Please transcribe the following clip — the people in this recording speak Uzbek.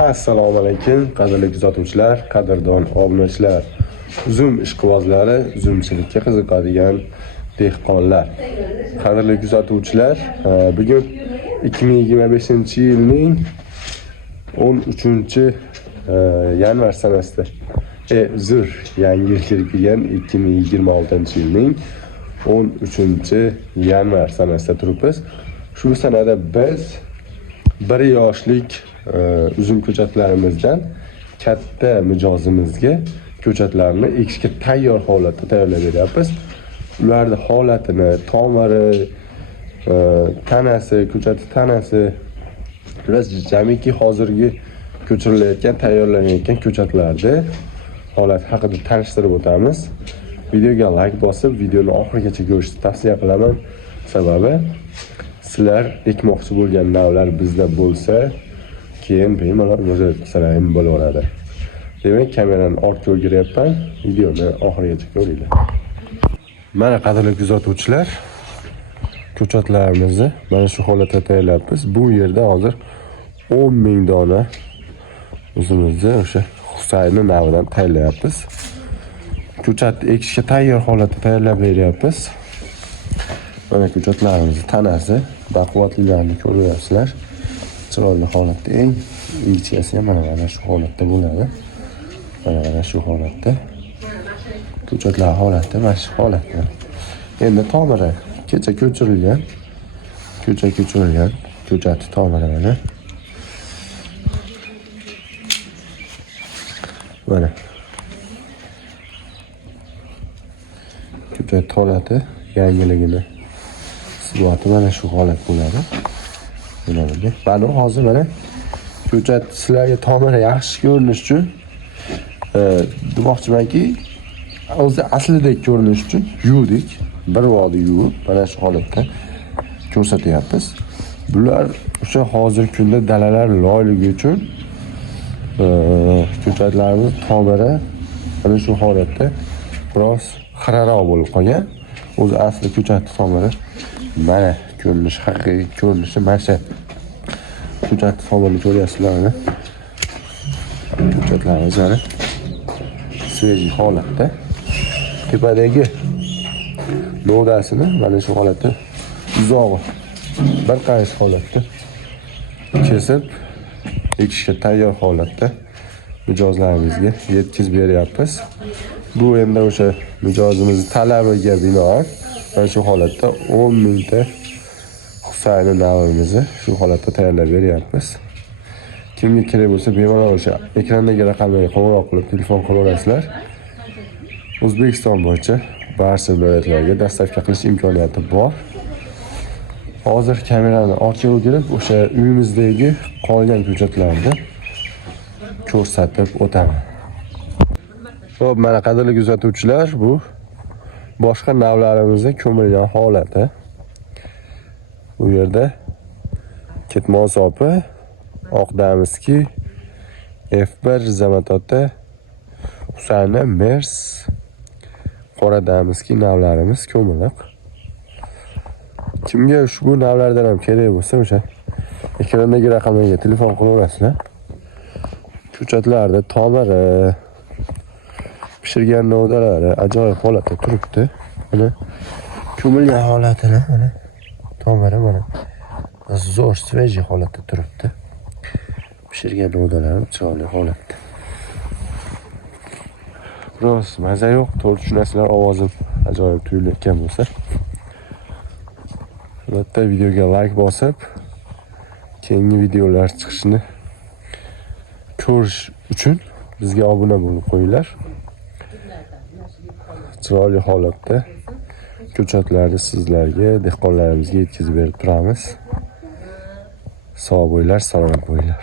Assalomu alaykum, qadrli kuzatuvchilar, qadrdon obunachilar, uzum ishqibozlari, uzumchilikka qiziqadigan dehqonlar. Qadrli kuzatuvchilar, bugun 2025-yilning 13-yanvar sanasida, yangi yil kirgan 2026-yilning 13-yanvar sanasida turibmiz. Shu sanada biz 1 yoshlik uzum ko'chatlarimizdan katta mijozimizga ko'chatlarni ekishga tayyor holatda tayyorlab beryapmiz. Ularning holatini, tomiri, tanasi, ko'chati tanasi, biz jamiki hozirgi ko'chirilayotgan, tayyorlanayotgan ko'chatlarni holati haqida tanishtirib o'tamiz. Videoga like bosib, videoni oxirigacha ko'rishni tavsiya qilaman. Sababi sizlar ekmoqchi bo'lgan navlar bizda bo'lsa, keyin bemalol nazorat qilsalar ham bo'laveradi. Demak, kamerani ortga o'giryapman, videoni oxirigacha ko'ringlar. Mana qadrli kuzatuvchilar, ko'chatlarimizni mana shu holatda tayyorlayapmiz. Bu yerda hozir 10,000 dona o'zimizni o'sha Husayni navidan tayyorlayapmiz. Ko'chatni ekishga tayyor holatda tayyorlab beryapmiz. Mana ko'chatlarimizni tanasi, baquvvatliklarini ko'ryapsizlar. Chiroyli holatda, eng ingichkasi ham mana shu holatda bo'ladi. Mana shu holatda. Ko'chatlar holati mana shu holatda. Endi tomiri kecha ko'chirilgan. Ko'chat tomiri mana. Mana. Ko'chat holati yangiligini isboti mana shu holat bo'ladi. Mana hozir mana ko'chat sizlarga tomiri yaxshi ko'rinish uchun demoqchimanki, o'zi aslidek ko'rinish uchun yuvdik. Bir vodi yuvib mana shu holatda ko'rsatyapmiz. Bular o'sha hozir kunda dalalar loyligi uchun ko'chatlarimiz tomiri mana shu holatda biroz xiraroq bo'lib qolgan. O'zi asli ko'chat tomiri mana ko'rinish, haqiqiy ko'rinishi mana shu. Ko'chat tomirini ko'ryapsizlar mana. Ko'chatlarimiz mana svejiy holatda. Tepadagi novdasini mana shu holatda uzog'i bir qarish holatda kesib ekishga tayyor holatda mijozlarimizga yetkazib beryapmiz. Bu endi o'sha mijozimiz talabiga binoan mana shu holatda 10,000 ta Husayni navimizni shu holatda tayyorlab beryapmiz. Kimga kerak bo'lsa bemalol o'sha ekrandagi raqamlarga qo'ng'iroq qilib telefon qilaverasizlar. O'zbekiston bo'yicha barcha viloyatlarga dostavka qilish imkoniyati bor. Hozir kamerani ortga o'girib o'sha uyimizdagi qolgan ko'chatlarni ko'rsatib o'taman. Xo'p, mana qadrli kuzatuvchilar, bu boshqa navlarimizning ko'milgan holati. Bu yerda ketmon sopi, oq damiski, F1 zamatota, Husayni Mers, qora damiski navlarimiz ko'miliq. Kimga ushbu navlardan ham kerak bo'lsa, o'sha ekrandagi raqamlarga telefon qilaverasizlar. Ko'chatlarda tomiri, pishirgan novdalari ajoyib holatda turibdi. Mana ko'milgan holatini, mana tomiri mana zo'r svejiy holatda turibdi. Pishirgan novdalari chiroyli holatda. Biroz maza yo'q, to'g'ri tushunasizlar, ovozim ajoyib tuyulayotgan bo'lsa. Albatta videoga like bosib, keyingi videolar chiqishini ko'rish uchun bizga obuna bo'lib qo'yinglar. Chiroyli holatda ko'chatlarni sizlarga, dehqonlarimizga yetkazib berib turamiz. Sog' bo'linglar, salomat bo'linglar.